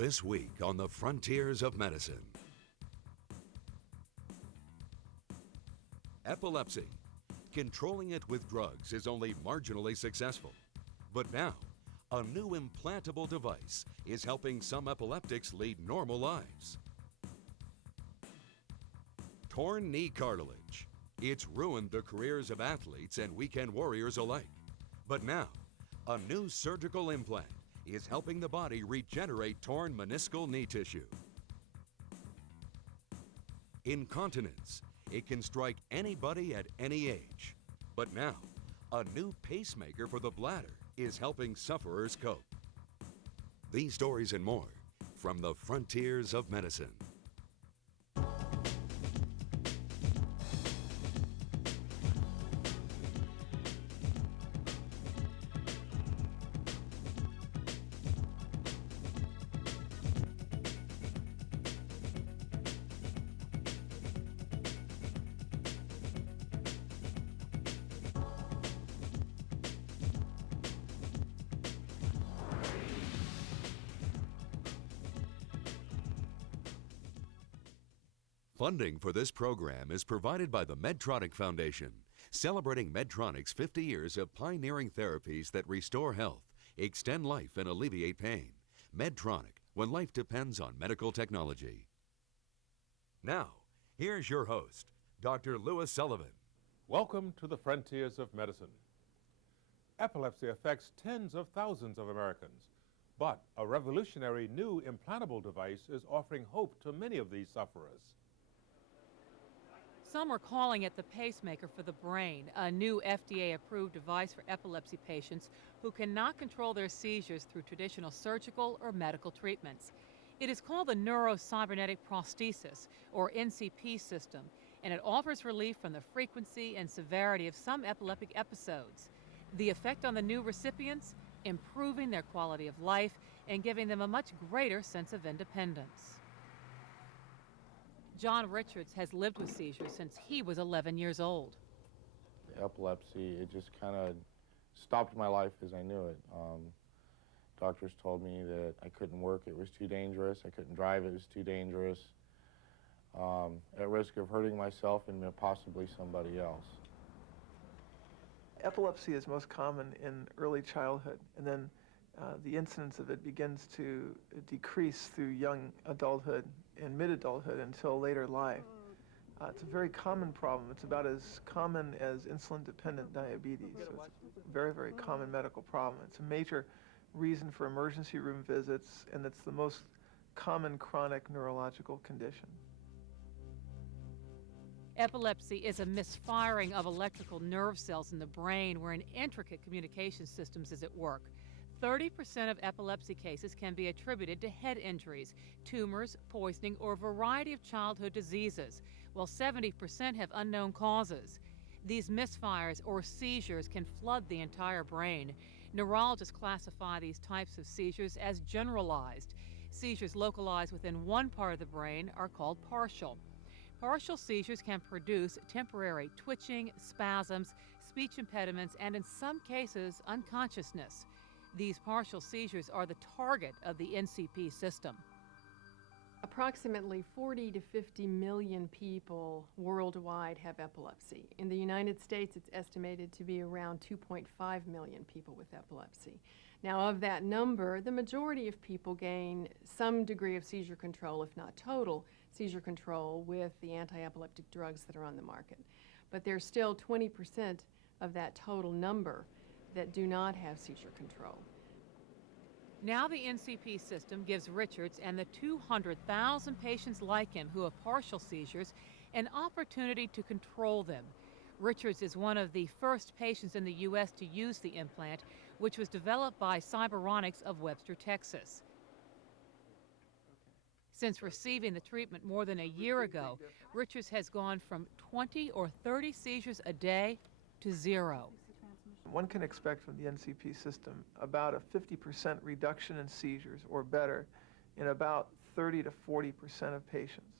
This week on the Frontiers of Medicine. Epilepsy. Controlling it with drugs is only marginally successful. But now, a new implantable device is helping some epileptics lead normal lives. Torn knee cartilage. It's ruined the careers of athletes and weekend warriors alike. But now, a new surgical implant is helping the body regenerate torn meniscal knee tissue. Incontinence. It can strike anybody at any age. But now, a new pacemaker for the bladder is helping sufferers cope. These stories and more from the Frontiers of Medicine. Funding for this program is provided by the Medtronic Foundation, celebrating Medtronic's 50 years of pioneering therapies that restore health, extend life, and alleviate pain. Medtronic, when life depends on medical technology. Now, here's your host, Dr. Louis Sullivan. Welcome to the Frontiers of Medicine. Epilepsy affects tens of thousands of Americans, but a revolutionary new implantable device is offering hope to many of these sufferers. Some are calling it the pacemaker for the brain, a new FDA-approved device for epilepsy patients who cannot control their seizures through traditional surgical or medical treatments. It is called the neurocybernetic prosthesis, or NCP system, and it offers relief from the frequency and severity of some epileptic episodes. The effect on the new recipients? Improving their quality of life and giving them a much greater sense of independence. John Richards has lived with seizures since he was 11 years old. Epilepsy, it just kind of stopped my life as I knew it. Doctors told me that I couldn't work, it was too dangerous. I couldn't drive, it was too dangerous. At risk of hurting myself and possibly somebody else. Epilepsy is most common in early childhood, and then the incidence of it begins to decrease through young adulthood and mid-adulthood until later life. It's a very common problem. It's about as common as insulin-dependent diabetes. So it's a very, very common medical problem. It's a major reason for emergency room visits, and it's the most common chronic neurological condition. Epilepsy is a misfiring of electrical nerve cells in the brain where an intricate communication system is at work. 30% of epilepsy cases can be attributed to head injuries, tumors, poisoning, or a variety of childhood diseases, while 70% have unknown causes. These misfires or seizures can flood the entire brain. Neurologists classify these types of seizures as generalized. Seizures localized within one part of the brain are called partial. Partial seizures can produce temporary twitching, spasms, speech impediments, and in some cases, unconsciousness. These partial seizures are the target of the NCP system. Approximately 40 to 50 million people worldwide have epilepsy. In the United States, it's estimated to be around 2.5 million people with epilepsy. Now, of that number, the majority of people gain some degree of seizure control, if not total seizure control, with the anti-epileptic drugs that are on the market. But there's still 20% of that total number that do not have seizure control. Now the NCP system gives Richards and the 200,000 patients like him who have partial seizures an opportunity to control them. Richards is one of the first patients in the U.S. to use the implant, which was developed by Cyberonics of Webster, Texas. Since receiving the treatment more than a year ago, Richards has gone from 20 or 30 seizures a day to 0. One can expect from the NCP system about a 50% reduction in seizures or better in about 30 to 40% of patients.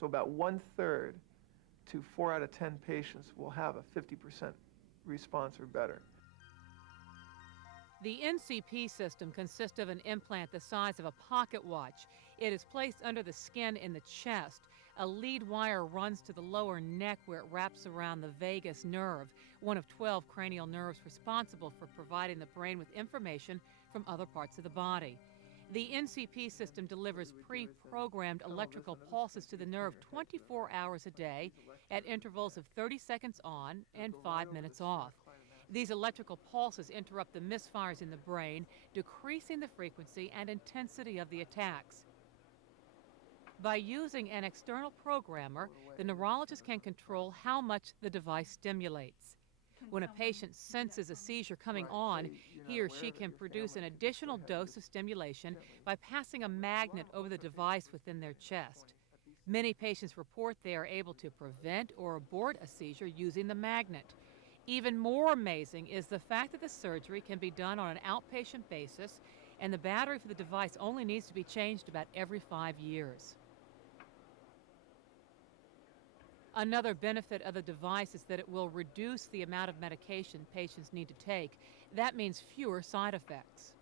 So about 1/3 to 4 out of 10 patients will have a 50% response or better. The NCP system consists of an implant the size of a pocket watch. It is placed under the skin in the chest. A lead wire runs to the lower neck where it wraps around the vagus nerve, one of 12 cranial nerves responsible for providing the brain with information from other parts of the body. The NCP system delivers pre-programmed electrical pulses to the nerve 24 hours a day at intervals of 30 seconds on and 5 minutes off. These electrical pulses interrupt the misfires in the brain, decreasing the frequency and intensity of the attacks. By using an external programmer, the neurologist can control how much the device stimulates. When a patient senses a seizure coming on, he or she can produce an additional dose of stimulation by passing a magnet over the device within their chest. Many patients report they are able to prevent or abort a seizure using the magnet. Even more amazing is the fact that the surgery can be done on an outpatient basis, and the battery for the device only needs to be changed about every 5 years. Another benefit of the device is that it will reduce the amount of medication patients need to take. That means fewer side effects.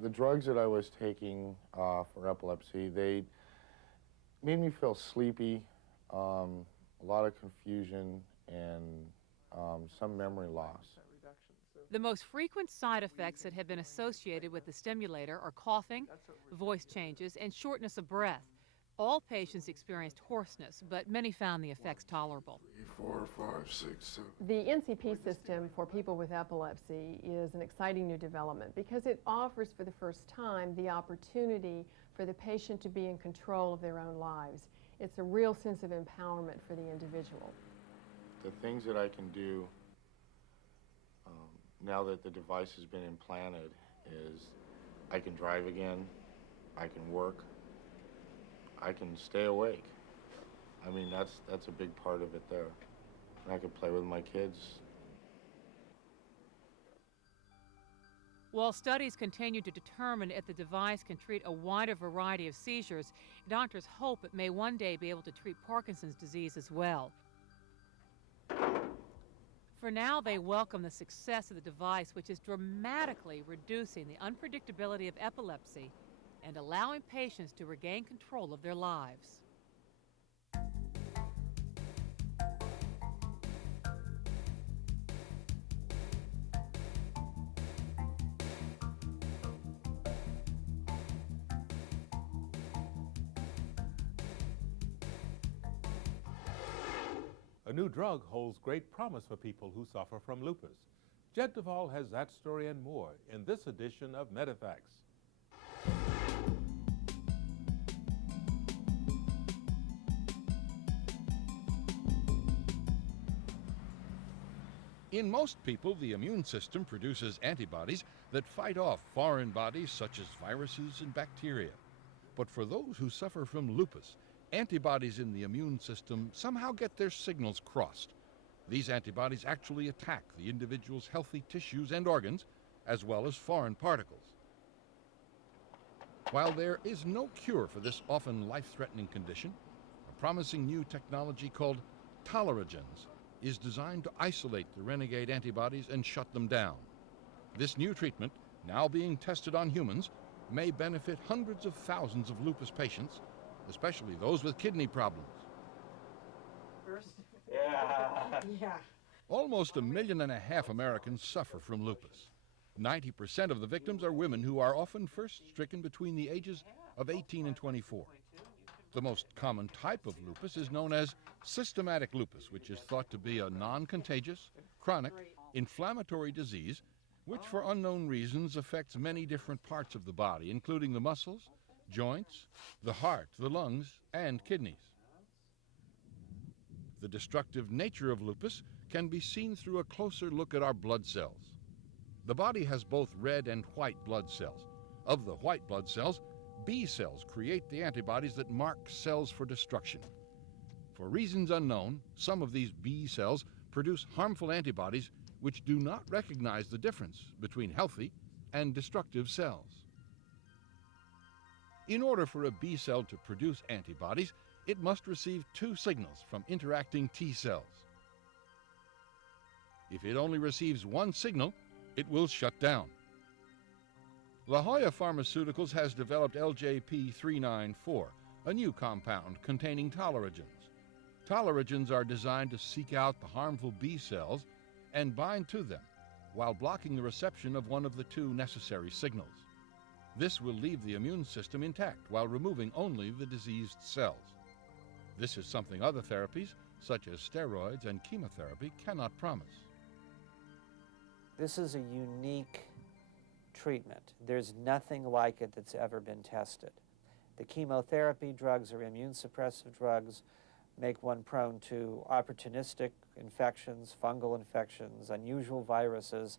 The drugs that I was taking for epilepsy, they made me feel sleepy, a lot of confusion, and some memory loss. The most frequent side effects that have been associated with the stimulator are coughing, voice changes, and shortness of breath. All patients experienced hoarseness, but many found the effects tolerable. 3, 4, 5, 6, 7. The NCP system for people with epilepsy is an exciting new development because it offers for the first time the opportunity for the patient to be in control of their own lives. It's a real sense of empowerment for the individual. The things that I can do now that the device has been implanted is I can drive again, I can work, I can stay awake. I mean, that's a big part of it there. And I can play with my kids. While studies continue to determine if the device can treat a wider variety of seizures, doctors hope it may one day be able to treat Parkinson's disease as well. For now, they welcome the success of the device, which is dramatically reducing the unpredictability of epilepsy and allowing patients to regain control of their lives. A new drug holds great promise for people who suffer from lupus. Jed Duvall has that story and more in this edition of Medifacts. In most people, the immune system produces antibodies that fight off foreign bodies such as viruses and bacteria. But for those who suffer from lupus, antibodies in the immune system somehow get their signals crossed. These antibodies actually attack the individual's healthy tissues and organs, as well as foreign particles. While there is no cure for this often life-threatening condition, a promising new technology called toleragens is designed to isolate the renegade antibodies and shut them down. This new treatment, now being tested on humans, may benefit hundreds of thousands of lupus patients, especially those with kidney problems. Almost 1.5 million Americans suffer from lupus. 90% of the victims are women who are often first stricken between the ages of 18 and 24. The most common type of lupus is known as systematic lupus, which is thought to be a non-contagious, chronic, inflammatory disease which for unknown reasons affects many different parts of the body, including the muscles, joints, the heart, the lungs, and kidneys. The destructive nature of lupus can be seen through a closer look at our blood cells. The body has both red and white blood cells. Of the white blood cells, B cells create the antibodies that mark cells for destruction. For reasons unknown, some of these B cells produce harmful antibodies which do not recognize the difference between healthy and destructive cells. In order for a B cell to produce antibodies, it must receive 2 signals from interacting T cells. If it only receives one signal, it will shut down. La Jolla Pharmaceuticals has developed LJP394, a new compound containing toleragens. Toleragens are designed to seek out the harmful B cells and bind to them, while blocking the reception of one of the two necessary signals. This will leave the immune system intact while removing only the diseased cells. This is something other therapies, such as steroids and chemotherapy, cannot promise. This is a unique treatment. There's nothing like it that's ever been tested. The chemotherapy drugs or immune suppressive drugs make one prone to opportunistic infections, fungal infections, unusual viruses,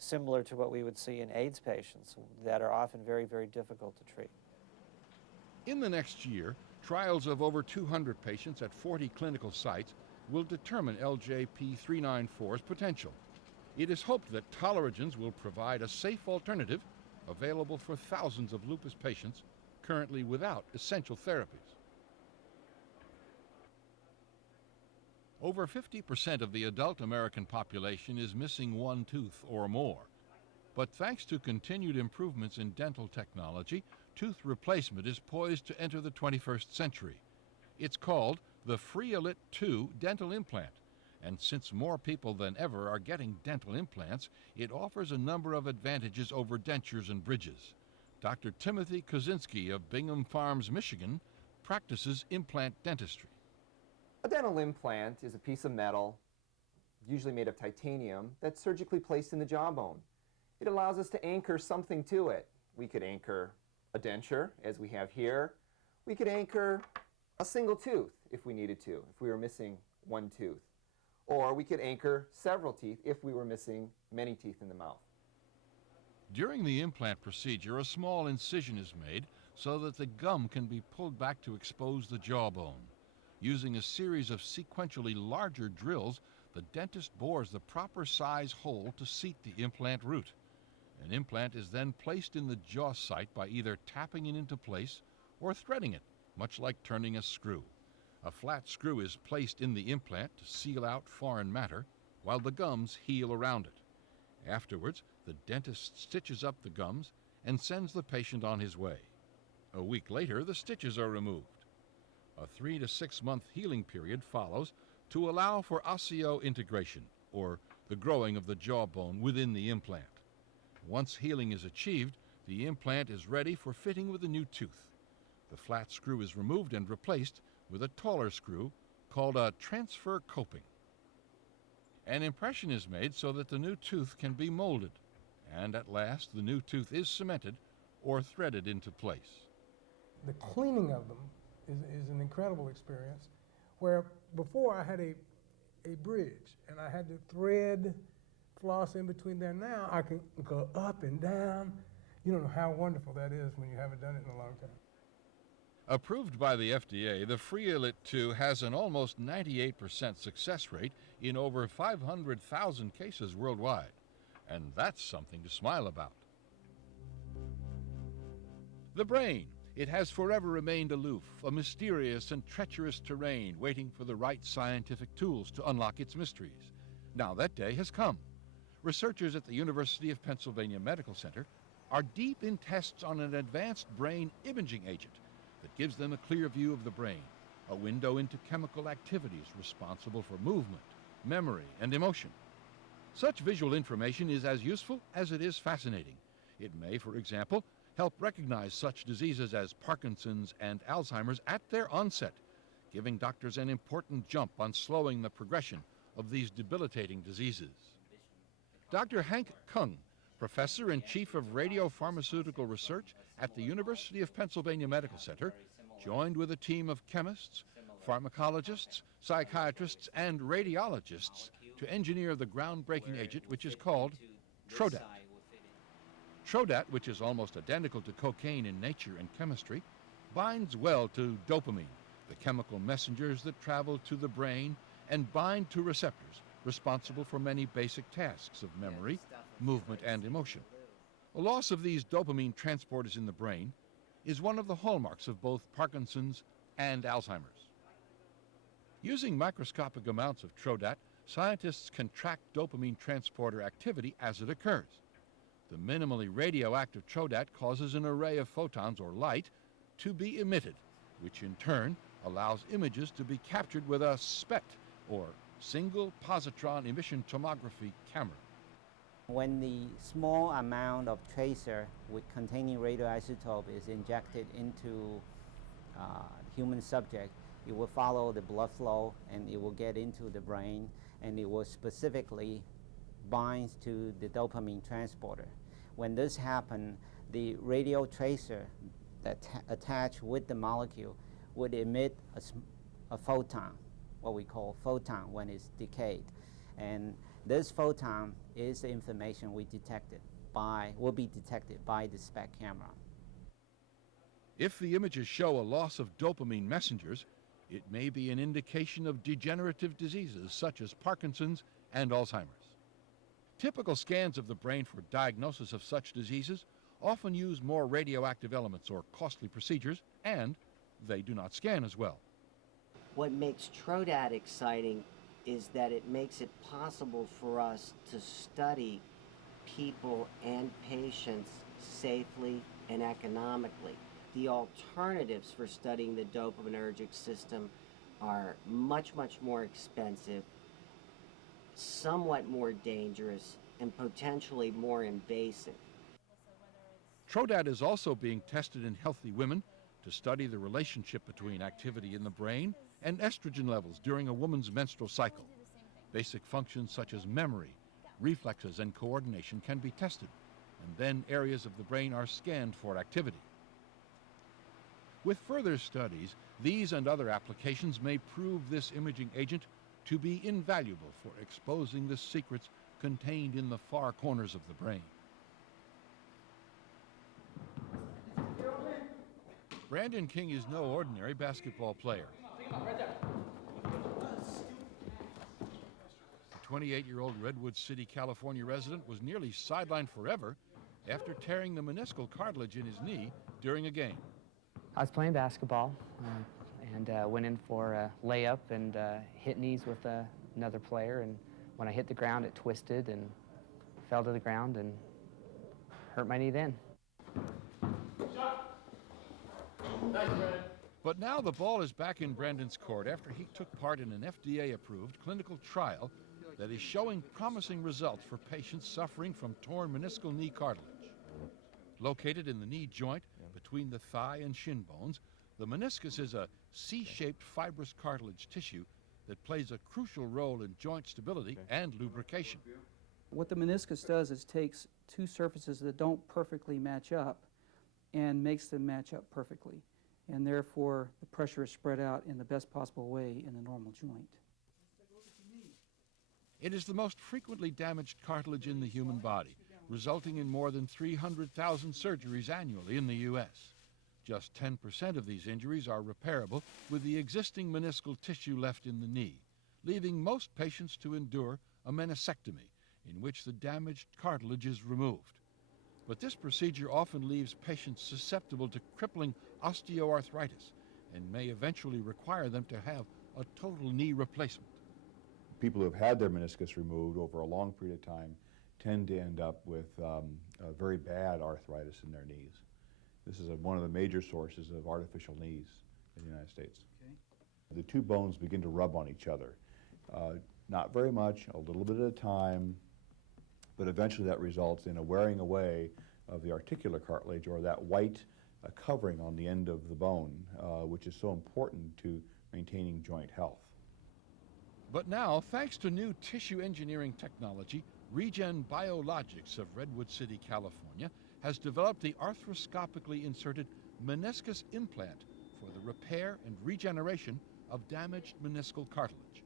similar to what we would see in AIDS patients that are often very, very difficult to treat. In the next year, trials of over 200 patients at 40 clinical sites will determine LJP394's potential. It is hoped that toleragens will provide a safe alternative available for thousands of lupus patients currently without essential therapies. Over 50% of the adult American population is missing one tooth or more. But thanks to continued improvements in dental technology, tooth replacement is poised to enter the 21st century. It's called the Freeolit 2 dental implant. And since more people than ever are getting dental implants, it offers a number of advantages over dentures and bridges. Dr. Timothy Kozinski of Bingham Farms, Michigan, practices implant dentistry. A dental implant is a piece of metal, usually made of titanium, that's surgically placed in the jawbone. It allows us to anchor something to it. We could anchor a denture, as we have here. We could anchor a single tooth if we needed to, if we were missing one tooth. Or we could anchor several teeth if we were missing many teeth in the mouth. During the implant procedure, a small incision is made so that the gum can be pulled back to expose the jawbone. Using a series of sequentially larger drills, the dentist bores the proper size hole to seat the implant root. An implant is then placed in the jaw site by either tapping it into place or threading it, much like turning a screw. A flat screw is placed in the implant to seal out foreign matter, while the gums heal around it. Afterwards, the dentist stitches up the gums and sends the patient on his way. A week later, the stitches are removed. A 3 to 6 month healing period follows to allow for osseointegration, or the growing of the jawbone within the implant. Once healing is achieved, the implant is ready for fitting with a new tooth. The flat screw is removed and replaced with a taller screw called a transfer coping. An impression is made so that the new tooth can be molded, and at last the new tooth is cemented or threaded into place. The cleaning of them is an incredible experience, where before I had a bridge and I had to thread floss in between there. Now I can go up and down. You don't know how wonderful that is when you haven't done it in a long time. Approved by the FDA, the Freeolit 2 has an almost 98% success rate in over 500,000 cases worldwide. And that's something to smile about. The brain. It has forever remained aloof, a mysterious and treacherous terrain waiting for the right scientific tools to unlock its mysteries. Now that day has come. Researchers at the University of Pennsylvania Medical Center are deep in tests on an advanced brain imaging agent that gives them a clear view of the brain, a window into chemical activities responsible for movement, memory, and emotion. Such visual information is as useful as it is fascinating. It may, for example, help recognize such diseases as Parkinson's and Alzheimer's at their onset, giving doctors an important jump on slowing the progression of these debilitating diseases. Dr. Hank Kung, professor and chief of radiopharmaceutical research at the University of Pennsylvania Medical Center, joined with a team of chemists, pharmacologists, psychiatrists, and radiologists to engineer the groundbreaking agent which is called Trodat. Trodat, which is almost identical to cocaine in nature and chemistry, binds well to dopamine, the chemical messengers that travel to the brain and bind to receptors responsible for many basic tasks of memory, movement, and emotion. A loss of these dopamine transporters in the brain is one of the hallmarks of both Parkinson's and Alzheimer's. Using microscopic amounts of Trodat, scientists can track dopamine transporter activity as it occurs. The minimally radioactive Trodat causes an array of photons or light to be emitted, which in turn allows images to be captured with a SPECT, or single positron emission tomography camera. When the small amount of tracer with containing radioisotope is injected into human subject, it will follow the blood flow and it will get into the brain, and it will specifically bind to the dopamine transporter. When this happens, the radio tracer that attached with the molecule would emit a photon, what we call photon, when it's decayed. And this photon is the information will be detected by the SPECT camera. If the images show a loss of dopamine messengers, it may be an indication of degenerative diseases such as Parkinson's and Alzheimer's. Typical scans of the brain for diagnosis of such diseases often use more radioactive elements or costly procedures, and they do not scan as well. What makes Trodat exciting is that it makes it possible for us to study people and patients safely and economically. The alternatives for studying the dopaminergic system are much, much more expensive, somewhat more dangerous, and potentially more invasive. Trodat is also being tested in healthy women to study the relationship between activity in the brain and estrogen levels during a woman's menstrual cycle. Basic functions such as memory, reflexes, and coordination can be tested, and then areas of the brain are scanned for activity. With further studies, these and other applications may prove this imaging agent to be invaluable for exposing the secrets contained in the far corners of the brain. Brandon King is no ordinary basketball player. The 28-year-old Redwood City, California resident was nearly sidelined forever after tearing the meniscal cartilage in his knee during a game. I was playing basketball and went in for a layup and hit knees with another player, and when I hit the ground it twisted and fell to the ground and hurt my knee then. But now the ball is back in Brandon's court after he took part in an FDA-approved clinical trial that is showing promising results for patients suffering from torn meniscal knee cartilage. Located in the knee joint between the thigh and shin bones, the meniscus is a C-shaped fibrous cartilage tissue that plays a crucial role in joint stability and lubrication. What the meniscus does is takes two surfaces that don't perfectly match up and makes them match up perfectly. And therefore, the pressure is spread out in the best possible way in the normal joint. It is the most frequently damaged cartilage in the human body, resulting in more than 300,000 surgeries annually in the U.S. Just 10% of these injuries are repairable with the existing meniscal tissue left in the knee, leaving most patients to endure a meniscectomy, in which the damaged cartilage is removed. But this procedure often leaves patients susceptible to crippling osteoarthritis and may eventually require them to have a total knee replacement. People who have had their meniscus removed over a long period of time tend to end up with a very bad arthritis in their knees. This is one of the major sources of artificial knees in the United States. Okay. The two bones begin to rub on each other. Not very much, a little bit at a time, but eventually that results in a wearing away of the articular cartilage, or that white covering on the end of the bone, which is so important to maintaining joint health. But now, thanks to new tissue engineering technology, Regen Biologics of Redwood City, California, has developed the arthroscopically inserted meniscus implant for the repair and regeneration of damaged meniscal cartilage.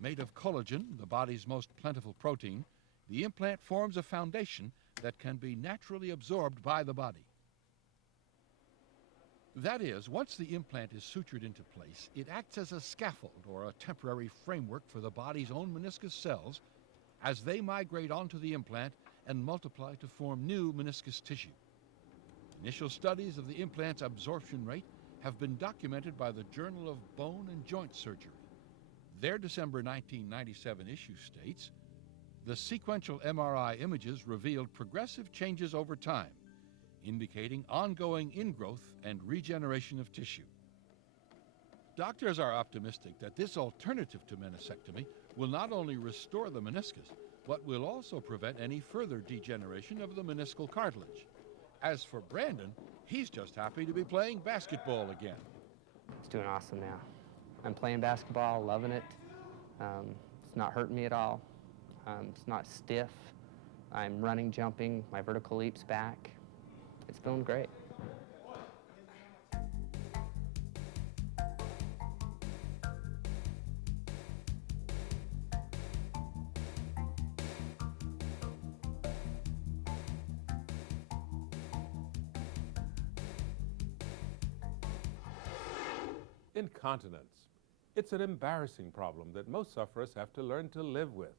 Made of collagen, the body's most plentiful protein, the implant forms a foundation that can be naturally absorbed by the body. That is, once the implant is sutured into place, it acts as a scaffold or a temporary framework for the body's own meniscus cells as they migrate onto the implant and multiply to form new meniscus tissue. Initial studies of the implant's absorption rate have been documented by the Journal of Bone and Joint Surgery. Their December 1997 issue states, The sequential MRI images revealed progressive changes over time, indicating ongoing ingrowth and regeneration of tissue. Doctors are optimistic that this alternative to meniscectomy will not only restore the meniscus, but will also prevent any further degeneration of the meniscal cartilage. As for Brandon, he's just happy to be playing basketball again. It's doing awesome now. I'm playing basketball, loving it. It's not hurting me at all. It's not stiff. I'm running, jumping, my vertical leap's back. It's feeling great. Incontinence. It's an embarrassing problem that most sufferers have to learn to live with.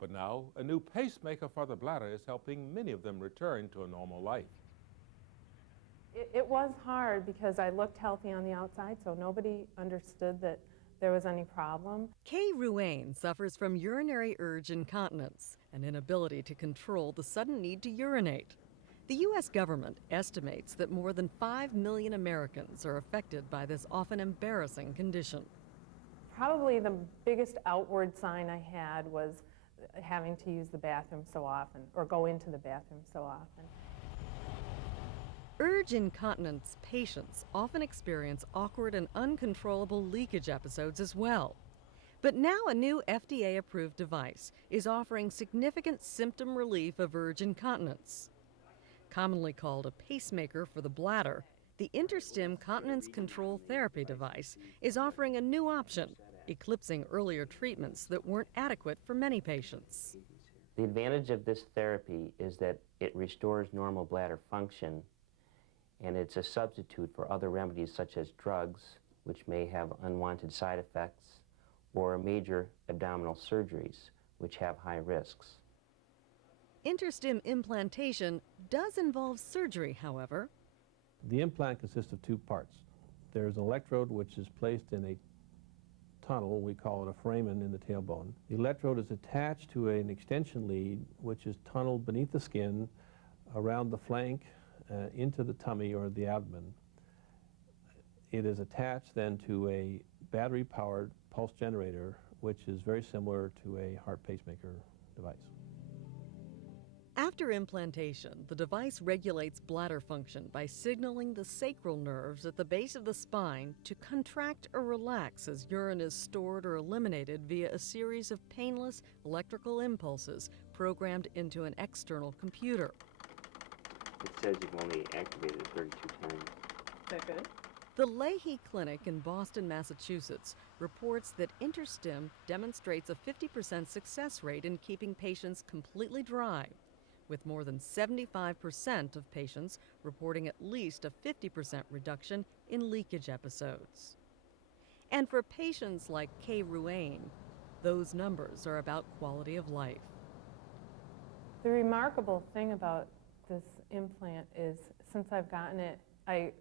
But now, a new pacemaker for the bladder is helping many of them return to a normal life. It was hard because I looked healthy on the outside, so nobody understood that there was any problem. Kay Ruane suffers from urinary urge incontinence, an inability to control the sudden need to urinate. The U.S. government estimates that more than 5 million Americans are affected by this often embarrassing condition. Probably the biggest outward sign I had was having to use the bathroom so often, or go into the bathroom so often. Urge incontinence patients often experience awkward and uncontrollable leakage episodes as well. But now a new FDA-approved device is offering significant symptom relief of urge incontinence. Commonly called a pacemaker for the bladder, the InterStim continence control therapy device is offering a new option, eclipsing earlier treatments that weren't adequate for many patients. The advantage of this therapy is that it restores normal bladder function, and it's a substitute for other remedies such as drugs, which may have unwanted side effects, or major abdominal surgeries, which have high risks. InterStim implantation does involve surgery, however. The implant consists of two parts. There's an electrode which is placed in a tunnel, we call it a foramen in the tailbone. The electrode is attached to an extension lead which is tunneled beneath the skin, around the flank, into the tummy or the abdomen. It is attached then to a battery-powered pulse generator, which is very similar to a heart pacemaker device. After implantation, the device regulates bladder function by signaling the sacral nerves at the base of the spine to contract or relax as urine is stored or eliminated via a series of painless electrical impulses programmed into an external computer. It says you've only activated it 32 times. Is that good? The Leahy Clinic in Boston, Massachusetts reports that InterStim demonstrates a 50% success rate in keeping patients completely dry, with more than 75% of patients reporting at least a 50% reduction in leakage episodes. And for patients like Kay Ruane, those numbers are about quality of life. The remarkable thing about this implant is, since I've gotten it, I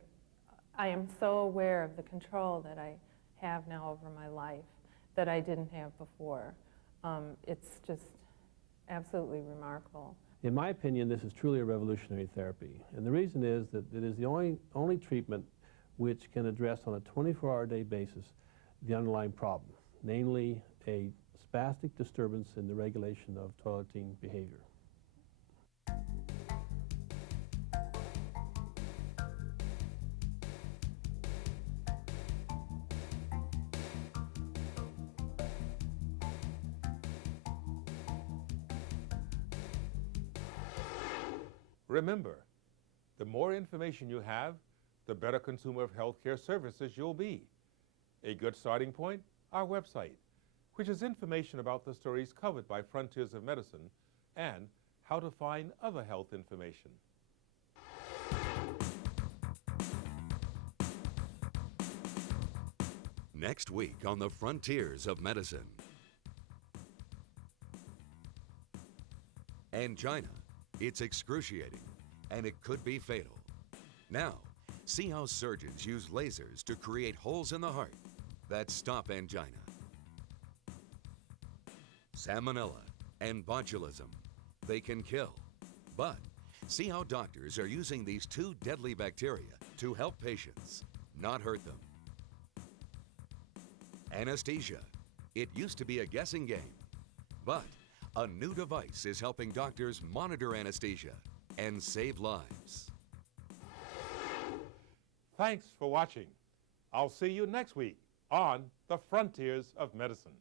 am so aware of the control that I have now over my life that I didn't have before. It's just absolutely remarkable. In my opinion, this is truly a revolutionary therapy. And the reason is that it is the only treatment which can address on a 24-hour-a-day basis the underlying problem, namely a spastic disturbance in the regulation of toileting behavior. Remember, the more information you have, the better consumer of healthcare services you'll be. A good starting point, our website, which is information about the stories covered by Frontiers of Medicine and how to find other health information. Next week on the Frontiers of Medicine. Angina. It's excruciating, and it could be fatal. Now, see how surgeons use lasers to create holes in the heart that stop angina. Salmonella and botulism. They can kill. But see how doctors are using these two deadly bacteria to help patients, not hurt them. Anesthesia. It used to be a guessing game, but a new device is helping doctors monitor anesthesia and save lives. Thanks for watching. I'll see you next week on The Frontiers of Medicine.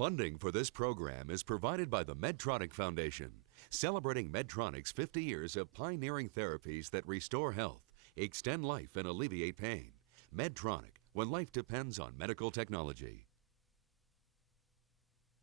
Funding for this program is provided by the Medtronic Foundation, celebrating Medtronic's 50 years of pioneering therapies that restore health, extend life, and alleviate pain. Medtronic, when life depends on medical technology.